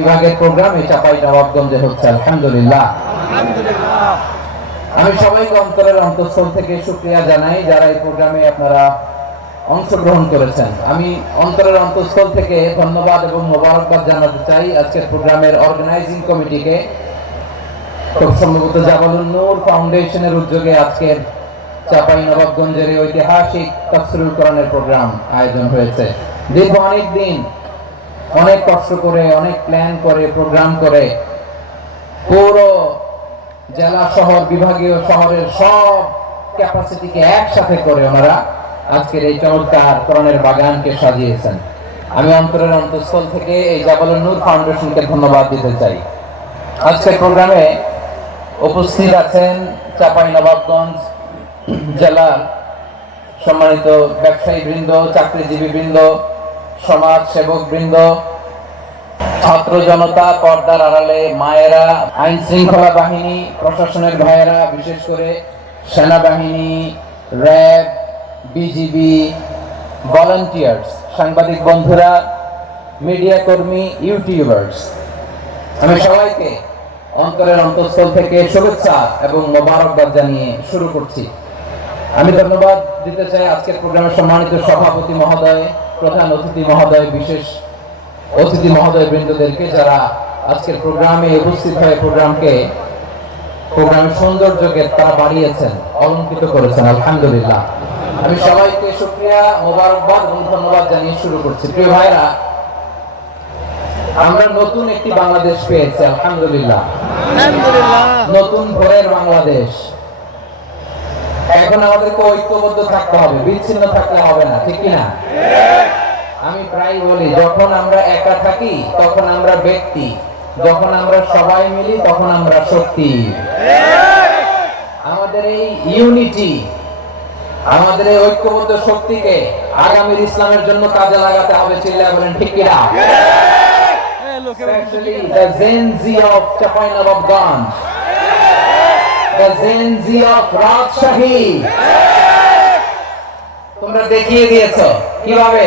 বিভাগের প্রোগ্রাম এই চাপাই নবাবগঞ্জে হচ্ছে আলহামদুলিল্লাহ। আমি সবাইকে অন্তরের অন্তঃস্থল থেকে শুক্রিয়া জানাই যারা এই প্রোগ্রামে আপনারা অংশগ্রহণ করেছেন। আমি অন্তরের অন্তঃস্থল থেকে ধন্যবাদ এবং মোবারকবাদ জানাতে চাই আজকের প্রোগ্রামের অর্গানাইজিং কমিটিকে খুব সম্ভবত জাবালুন নূর ফাউন্ডেশনের উদ্যোগে আজকের চাপাই নবাবগঞ্জের ঐতিহাসিক তফসিলুল কোরআনের প্রোগ্রাম আয়োজন হয়েছে। দীর্ঘ অনেক দিন অনেক কষ্ট করে, অনেক প্ল্যান করে প্রোগ্রাম করে। পুরো জেলা শহর, বিভাগীয় শহরের সব ক্যাপাসিটিকে একসাথে করে ওনারা আজকের এই চমৎকার কোরআনের বাগানকে সাজিয়েছেন। আমি অন্তরের অন্তঃস্থল থেকে এই জাবালুন নূর ফাউন্ডেশনকে ধন্যবাদ দিতে চাই। আজকের প্রোগ্রামে উপস্থিত আছেন চাপাই নবাবগঞ্জ জেলার সম্মানিত ব্যবসায়ী বৃন্দ চাকরিজীবী বৃন্দ সমাজ সেবক বৃন্দ ছাত্র জনতা পর্দার আড়ালে মায়েরা, আইন শৃঙ্খলা বাহিনী, প্রশাসনের ভাইয়েরা, বিশেষ করে সেনাবাহিনী, র্যাব বিজিবি ভলান্টিয়ার্স সাংবাদিক বন্ধুরা, মিডিয়া কর্মী, ইউটিউবার্স। আমি সবাইকে অন্তরের অন্তঃস্থল থেকে শুভেচ্ছা এবং মোবারকবাদ জানিয়ে শুরু করছি। আমি ধন্যবাদ দিতে চাই আজকের প্রোগ্রামের সম্মানিত সভাপতি মহোদয় প্রধান অতিথি মহোদয় বিশেষ অতিথি মহোদয় বৃন্দদেরকে যারা আজকের প্রোগ্রামে উপস্থিত হয়ে প্রোগ্রামকে প্রোগ্রামের সৌন্দর্যকে তারা বাড়িয়েছেন অলঙ্কিত করেছেন আলহামদুলিল্লাহ। আমি সবাইকে শুক্রিয়া মোবারকবাদ এবং ধন্যবাদ জানিয়ে শুরু করছি। প্রিয় ভাইরা আমরা নতুন একটি বাংলাদেশ পেয়েছি আলহামদুলিল্লাহ। নতুন ভোরের বাংলাদেশ। এখন আমাদেরকে ঐক্যবদ্ধ থাকতে হবে বিচ্ছিন্ন থাকলে হবে না ঠিক না আমি প্রায় বলি, যখন আমরা একা থাকি, তখন আমরা ব্যক্তি। যখন আমরা সবাই মিলি, তখন আমরা শক্তি। আমাদের এই ইউনিটি, আমাদের এই ঐক্যবদ্ধ শক্তিকে আগামীর ইসলামের জন্য কাজে লাগাতে হবে, চিল্লা বলেন, ঠিক কিনা. তোমরা দেখিয়ে দিয়েছ, কীভাবে?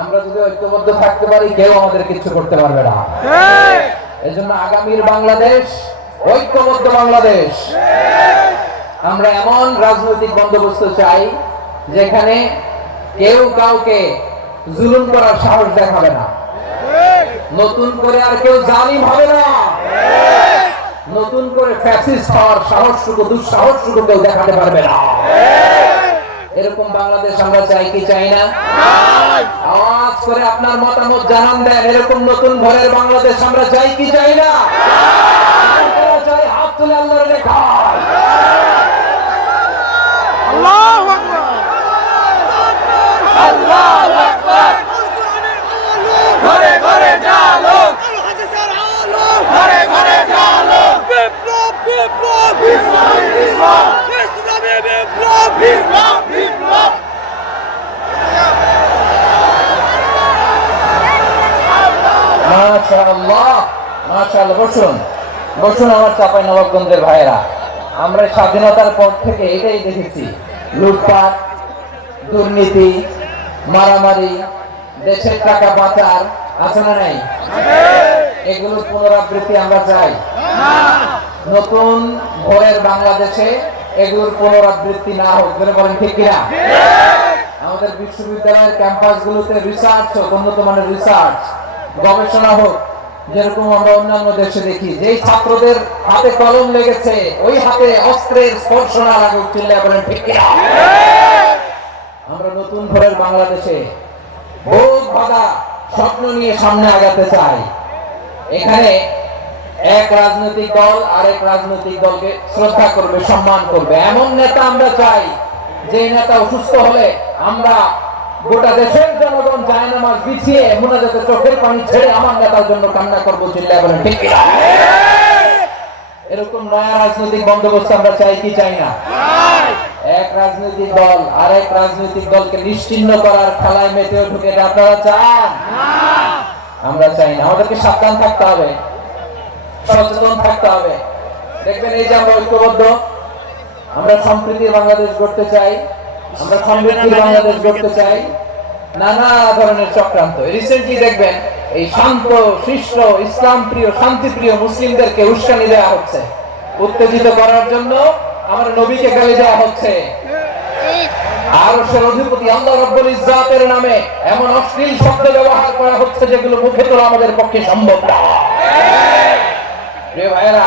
আমরা যদি ঐক্যবদ্ধ থাকতে পারি কেউ আমাদের কিছু করতে পারবে না। এই জন্য আগামীর বাংলাদেশ ঐক্যবদ্ধ বাংলাদেশ। আমরা এমন রাজনৈতিক বন্দোবস্ত চাই যেখানে কেউ কাউকে জুলুম করার সাহস দেখাবে না। নতুন করে আর কেউ জালিম হবে না। নতুন করে ফ্যাসিস্ট হওয়ার সাহসটুকু দুঃসাহসটুকু কেউ দেখাতে পারবে না। এরকম বাংলাদেশ আমরা চাই কি চাই না? আওয়াজ করে আপনার মতামত জানান দেন এরকম নতুন ঘরের বাংলাদেশ আমরা চাই কি চাই না? আপনারা চাই হাত তুলে আল্লাহর লেখা আল্লাহু আকবার। আল্লাহু আকবার। ঘরে ঘরে জালো ঘরে ঘরে জালো বিপ্লব বিপ্লব। ইসলামী বিপ্লব। ইসলামী মাশাআল্লাহ। মাশাআল্লাহ বসুন। বসুন আমার চাপাই নবাবগঞ্জের ভাইয়েরা। আমরা স্বাধীনতার পর থেকে এটাই দেখেছি। লুটপাট দুর্নীতি মারামারি দেশের টাকা পাচার আছে না নাই? এগুলোর পুনরাবৃত্তি আমরা চাই। নতুন ভোরের বাংলাদেশে এগুলোর পুনরাবৃত্তি না হোক বলে বলেন ঠিক কিনা? আমাদের বিশ্ববিদ্যালয়ের ক্যাম্পাসগুলোতে রিসার্চ হোক উন্নত মানের রিসার্চ গবেষণা হোক, যেরকম আমরা অন্যান্য দেশে দেখি, যেই ছাত্রদের হাতে কলম লেগেছে, ওই হাতে অস্ত্রের স্পর্শ না লাগুক বলেন, ঠিক আমরা নতুন ভোরের বাংলাদেশে বোধ বাধা, স্বপ্ন নিয়ে সামনে আগাতে চাই। এখানে এক রাজনৈতিক দল আরেক রাজনৈতিক দলকে শ্রদ্ধা করবে, সম্মান করবে। এমন নেতা আমরা চাই যে নেতা অসুস্থ হলে আমরা গোটা দেশের জনগণ যায় নামাজ বিছিয়ে মোনাজাতে চোখের পানি ছেড়ে আমার নেতার জন্য কান্না করব চিল্লায় বলেন, ঠিক এরকম নয়া রাজনৈতিক বন্দোবস্ত আমরা চাই কি চাই না? এক রাজনৈতিক দল আরেক রাজনৈতিক দলকে নিশ্চিহ্ন করার খেলায় মেতেও ঢুকে আপনারা চান? আমরা চাই না। আমাদেরকে সাবধান থাকতে হবে, সচেতন থাকতে হবে। দেখবেন এই যে আমরা ঐক্যবদ্ধ, আমরা সম্প্রীতির বাংলাদেশ গড়তে চাই। আমরা সমৃদ্ধির বাংলাদেশ গড়তে চাই। নানা ধরনের চক্রান্ত। রিসেন্টলি দেখবেন, এই শান্ত শিষ্ট ইসলাম প্রিয় শান্তি প্রিয় মুসলিমদেরকে উস্কানি দেওয়া হচ্ছে। উত্তেজিত করার জন্য আমার নবীকে গালি দেওয়া হচ্ছে। আরশের অধিপতি আল্লাহ রাব্বুল ইজ্জাতের নামে এমন অশ্লীল শব্দ ব্যবহার করা হচ্ছে যেগুলো মুখে তোলা আমাদের পক্ষে সম্ভব না। প্রিয় ভাইয়েরা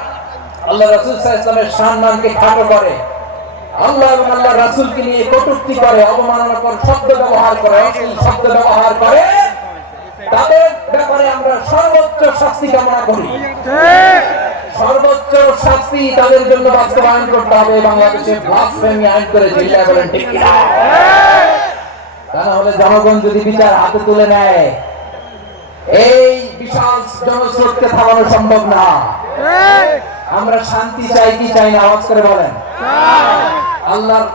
আল্লাহ রাসূল ওয়াসাল্লামের সম্মানকে খাটো করে। আল্লাহ এবং আল্লাহ রাসূলকে নিয়ে কটূক্তি করে, অবমাননাকর শব্দ ব্যবহার করে, অশ্লীল শব্দ ব্যবহার করে। তাদের ব্যাপারে আমরা সর্বোচ্চ শাস্তি কামনা করি। সর্বোচ্চ শাস্তি তাদের জন্য বাস্তবায়ন করতে হবে। বাংলাদেশে ব্লাসফেমি আইন করে জেলে বলেন ঠিক কিনা তা হলে জনগণ যদি বিচার হাতে তুলে নেয়, এই বিশাল জনস্রোতকে থামানো সম্ভব না। আমরা শান্তি চাই, কি চাই না? আওয়াজ করে বলেন। আল্লাহর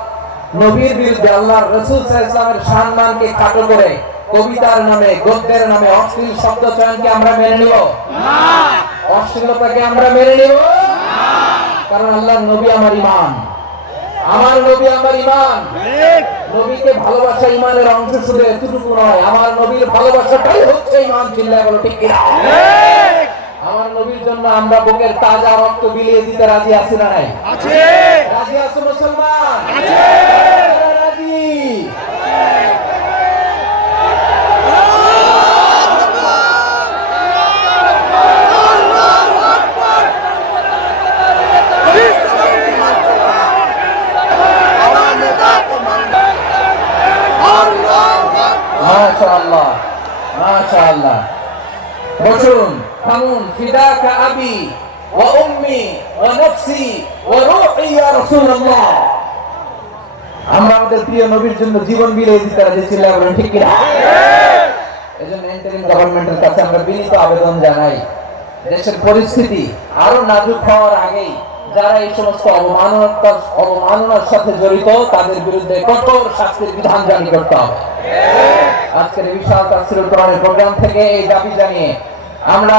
নবীর বিরুদ্ধে আল্লাহর রসুল ইসলামের সম্মানকে খাটো করে কবিতার নামে, গদ্যের নামে, অশ্লীল শব্দ চয়নকে আমরা মেনে নিব? অশ্লীলতাকে আমরা মেনে নিব? কারণ আল্লাহর নবী আমার ইমান। আমার নবী আমার ইমান। নবীকে ভালোবাসা ইমানের অংশ শুধু এতটুকু নয়, আমার নবীর ভালোবাসাটাই হচ্ছে ইমান, চিল্লায় বলো ঠিক কিনা? আমার নবীর জন্য আমরা বুকের তাজা রক্ত বিলিয়ে দিতে রাজি আছি না নাই? রাজি আছো মুসলমান? রাজি রাসূলুল্লাহ। আমরা আমাদের প্রিয় নবীর জন্য জীবন বিলিয়ে দিতে রাজি ছিলাম ঠিক কি এজন্য ইন্টারিম গভর্নমেন্টের কাছে আমরা বিনীত আবেদন জানাই। দেশের পরিস্থিতি আরও নাজুক হওয়ার আগেই যারা এই সমস্ত অবমাননার অবমাননার সাথে জড়িত, তাদের বিরুদ্ধে কঠোর শাস্তির বিধান জারি করতে হবে। আজকের বিশাল তাফসীরুল কোরআনের প্রোগ্রাম থেকে এই দাবি জানিয়ে আমরা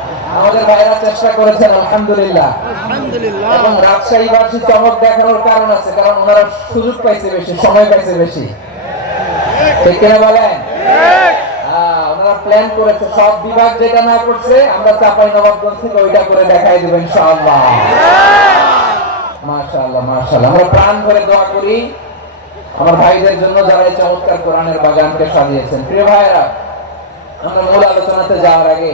আমাদের ভাইরা চেষ্টা করেছেন আলহামদুলিল্লাহ। এবং রাজশাহী বাসী চমক দেখানোর কারণ আছে কারণ ওনারা সুযোগ পাইছে বেশি সময় পাইছে বেশি। ঠিক কিনা বলেন? ওনারা প্ল্যান করেছে সব বিভাগ যেটা না করছে আমরা চাপাই নবাবগঞ্জ থেকে ওইটা করে দেখাই দেবো ইনশাআল্লাহ। মাশাআল্লাহ মাশাআল্লাহ। আমরা প্রাণ করে দোয়া করি আমার ভাইদের জন্য যারা এই চমৎকার কোরআনের বাগানকে সাজিয়েছেন। প্রিয় ভাইরা আমরা মূল আলোচনাতে যাওয়ার আগে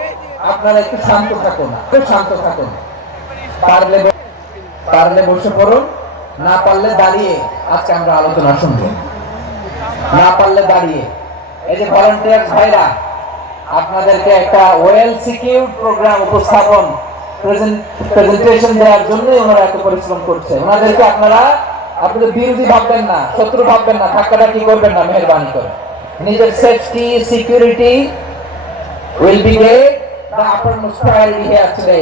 আপনারা একটু শান্ত থাকুন, একটু শান্ত থাকুন। পারলে পারলে বসে পড়ুন, না পারলে দাঁড়িয়ে আজকে আমরা আলোচনা শুনব। না পারলে দাঁড়িয়ে। এই যে ভলান্টিয়ার ভাইরা, আপনাদেরকে একটা ওয়েল সিকিউর প্রোগ্রাম উপস্থাপন প্রেজেন্টেশন দেওয়ার জন্যই ওনারা এত পরিশ্রম করছে। ওনাদেরকে আপনারা, আপনাদের বিরোধী ভাববেন না, শত্রু ভাববেন না, ধাক্কাটা কি করবেন না, মেহরবানি করে। নিজের safety security will be get upper most priority here today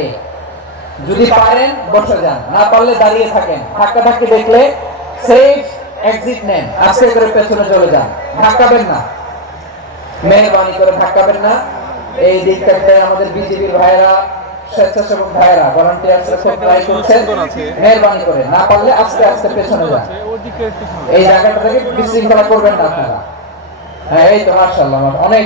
যদি পারেন, বসে যান। না পারলে দাঁড়িয়ে থাকেন। ধাক্কা ধাক্কি দেখলে সেফ এক্সিট নেন। আস্তে করে পেছনে চলে যান। ধাক্কাবেন না। মেহরবানি করে ধাক্কাবেন না। এই দিকটাতে আমাদের বিজেপির ভাইরা স্বেচ্ছাসেবক ভাইরা ভলান্টিয়ার্স খুব ট্রাই করছেন। মেহরবানি করে। না পারলে আস্তে আস্তে পেছনে যান। এই জায়গাটা থেকে বিশৃঙ্খলা করবেন না আপনারা। হ্যাঁ এই তো মার্শাল্লাহ অনেক